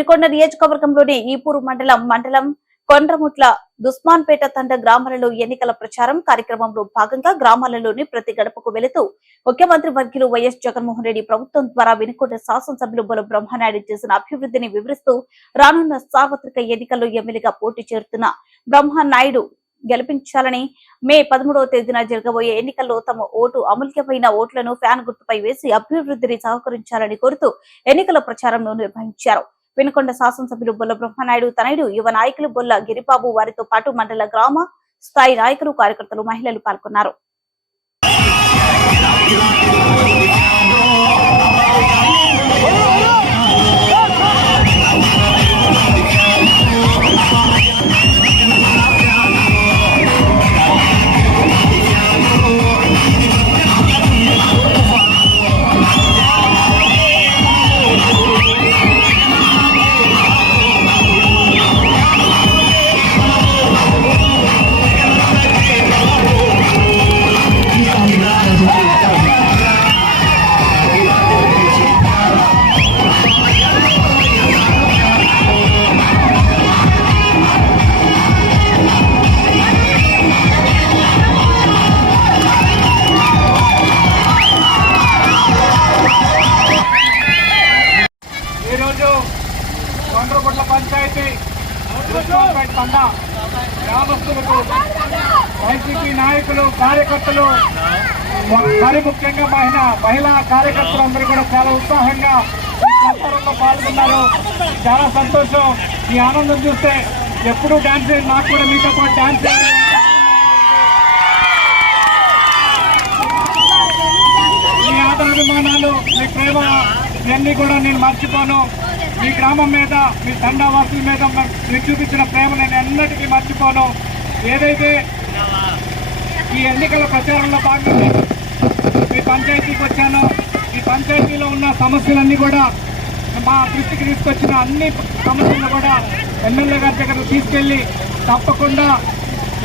వినుకొండ నియోజకవర్గంలోని ఈపూరు మండలం కొండ్రముట్ల దుస్మాన్పేట తండ గ్రామాలలో ఎన్నికల ప్రచారం కార్యక్రమంలో భాగంగా గ్రామాలలోని ప్రతి గడపకు వెళుతూ ముఖ్యమంత్రి వర్గీయులు వైఎస్ జగన్మోహన్ రెడ్డి ప్రభుత్వం ద్వారా వినుకొండ శాసనసభ్యులు బొల్ల బ్రహ్మనాయుడు చేసిన అభివృద్ధిని వివరిస్తూ రానున్న సార్వత్రిక ఎన్నికల్లో ఎమ్మెల్యేగా పోటీ చేస్తున్న బ్రహ్మనాయుడు గెలిపించాలని మే 13వ తేదీన జరగబోయే ఎన్నికల్లో తమ ఓటు అమూల్యమైన ఓట్లను ఫ్యాన్ గుర్తుపై వేసి అభివృద్ధిని సహకరించాలని కోరుతూ ఎన్నికల ప్రచారంను నిర్వహించారు. వినుకొండ శాసనసభ్యులు బొల్ల బ్రహ్మనాయుడు తనయుడు యువ నాయకులు బొల్ల గిరిబాబు వారితో పాటు మండల గ్రామ స్థాయి నాయకులు కార్యకర్తలు మహిళలు పాల్గొన్నారు. కొండ్రగుట్ల పంచాయతీ తండ గ్రామస్తులకు వైసీపీ నాయకులు కార్యకర్తలు మరి ముఖ్యంగా మహిళా కార్యకర్తలు అందరూ కూడా చాలా ఉత్సాహంగా ఈ ప్రచారంలో పాల్గొన్నారు. చాలా సంతోషం. ఈ ఆనందం చూస్తే ఎప్పుడూ డాన్స్ చేయండి, నాకు కూడా మీతో పాటు డాన్స్ చేయండి. మీ ఆదరాభిమానాలు, మీ ప్రేమ ఇవన్నీ కూడా నేను మర్చిపోను. మీ గ్రామం మీద, మీ తండావాసుల మీద మీరు చూపించిన ప్రేమ నేను ఎన్నటికీ మర్చిపోను. ఏదైతే ఈ ఎన్నికల ప్రచారంలో భాగంగా మీ పంచాయతీకి వచ్చానో, ఈ పంచాయతీలో ఉన్న సమస్యలన్నీ కూడా మా దృష్టికి తీసుకొచ్చిన అన్ని సమస్యలను కూడా ఎమ్మెల్యే గారి దగ్గర తీసుకెళ్ళి తప్పకుండా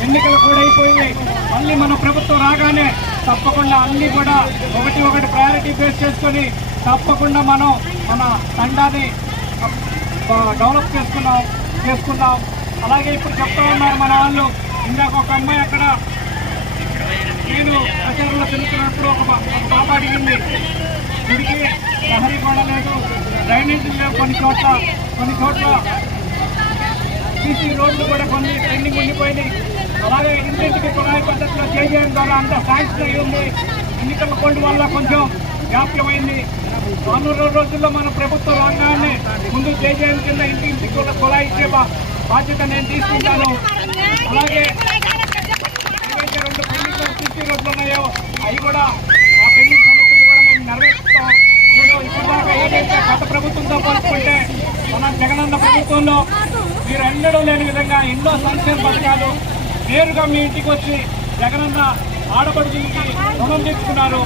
ఎన్నికలు కూడా అయిపోయి మళ్ళీ మన ప్రభుత్వం రాగానే తప్పకుండా అన్నీ కూడా ఒకటి ప్రయారిటీ బేస్ చేసుకొని తప్పకుండా మనం మన తండాన్ని డెవలప్ చేసుకుందాం. అలాగే ఇప్పుడు చెప్తా ఉన్నారు మన వాళ్ళు. ఇందాక ఒక అమ్మాయి అక్కడ నేను ప్రచారంలో తిరుగుతున్నప్పుడు ఒక పాప అడిగింది, గుడికి ప్రహరీ గోడ లేదు, డ్రైనేజీలు లేవు, కొన్ని చోట్ల సీసీ రోడ్లు కూడా కొన్ని పెండింగ్ ఉండిపోయినాయి. అలాగే ఇంటింటికి కుళాయి పద్ధతిలో చేయడం ద్వారా అంత శాంక్షన్ అయి ఉంది. ఎన్నికల కోడ్ వల్ల కొంచెం వ్యాప్యమైంది. రానున్న రోజుల్లో మన ప్రభుత్వ రంగాన్ని ముందు చేయడం కింద ఇంటింటికి కుళాయి ఇచ్చే బాధ్యత నేను తీసుకుంటాను. అలాగే ఏవైతే 2 పెండింగ్ సీసీ రోడ్లు ఉన్నాయో అవి కూడా ఆ పెండింగ్ సమస్యలు కూడా మేము నెరవేరుస్తాం. ఇప్పటిదాకా ఏదైతే గత ప్రభుత్వంతో పోల్చుకుంటే మన జగనన్న ప్రభుత్వంలో మీరు ఎన్నడూ లేని విధంగా ఎన్నో సంక్షేమ పథకాలు నేరుగా మీ ఇంటికి వచ్చి జగనన్న ఆడపడుచులకి రుణం తీసుకున్నారు.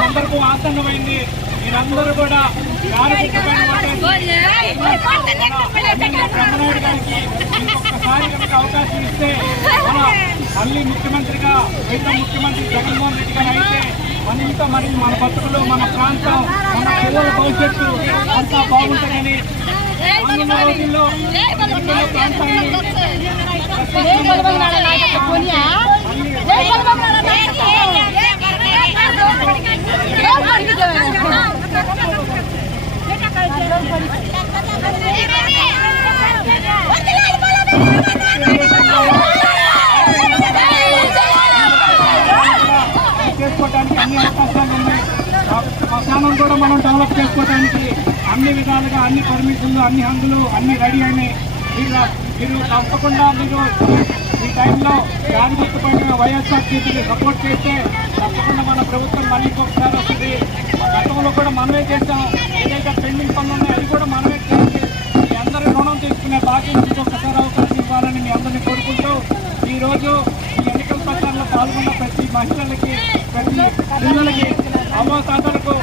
సందర్భం ఆసన్నమైంది. మీరందరూ కూడా బ్రహ్మనాయుడు గారికి ఇంకొకసారి కనుక అవకాశం ఇస్తే మళ్ళీ ముఖ్యమంత్రిగా ముఖ్యమంత్రి జగన్మోహన్ రెడ్డి గారు అయితే మన బతుకులు, మన ప్రాంతం, మన పిల్లల భవిష్యత్తు అంతా బాగుంటుందని రానున్న రోజుల్లో ప్రాంతాన్ని చేసుకోవడానికి అన్ని అవకాశాలు ఉన్నాయి. శ్మశానం కూడా మనం డెవలప్ చేసుకోవడానికి అన్ని విధాలుగా అన్ని పర్మిషన్లు, అన్ని హంగులు అన్ని రెడీ అయినాయి. మీరు తప్పకుండా మీరు ఈ టైంలో గాలి గుర్తుపడిన వైఎస్ఆర్సీపీకి సపోర్ట్ చేస్తే తప్పకుండా మన ప్రభుత్వం మళ్ళీ ఒకసారి వస్తుంది. గతంలో కూడా మనమే చేసాం. ఏదైతే పెండింగ్ పనులు ఉన్నాయో అవి కూడా మనమే చేసి మీ అందరి రుణం తీసుకునే బాధ్యత ఒకసారి అవకాశం ఇవ్వాలని మీ అందరినీ కోరుకుంటూ ఈరోజు ఈ ఎన్నికల ప్రచారంలో పాల్గొన్న ప్రతి మహిళలకి, ప్రతి పిల్లలకి, అమ్మతాతలకు,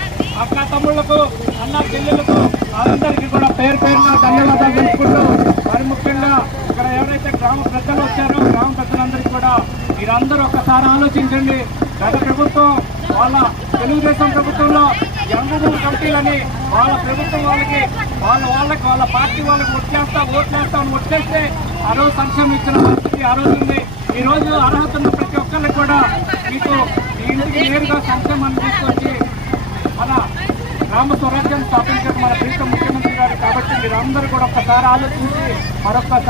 అక్క తమ్ముళ్లకు, అన్న చెల్లెలకు అందరికీ కూడా పేరు పేరున ధన్యవాదాలు తెలుపుకుంటూ మరి ముఖ్యంగా ఇక్కడ ఎవరైతే గ్రామ పెద్దలు వచ్చారో గ్రామ పెద్దలందరికీ కూడా మీరందరూ ఒక్కసారి ఆలోచించండి. గత ప్రభుత్వం వాళ్ళ తెలుగుదేశం ప్రభుత్వంలో యంగ్ కమిటీలని వాళ్ళ ప్రభుత్వం వాళ్ళ పార్టీ వాళ్ళకి ఓట్లేస్తామని వచ్చేస్తే ఆ రోజు సంక్షేమం ఇచ్చిన పరిస్థితి ఆ రోజు ఉంది. ఈ రోజు అర్హత ఉన్న ప్రతి ఒక్కరికి కూడా మీకు ఈ ఇంటికి నేరుగా సంక్షేమాన్ని తీసుకొచ్చి మన గ్రామ స్వరాజ్యాన్ని స్థాపించారు మన ప్రీతం ముఖ్యమంత్రి గారు. కాబట్టి మీరందరూ కూడా ఒక్కసారి ఆలోచించి మరొక్కసారి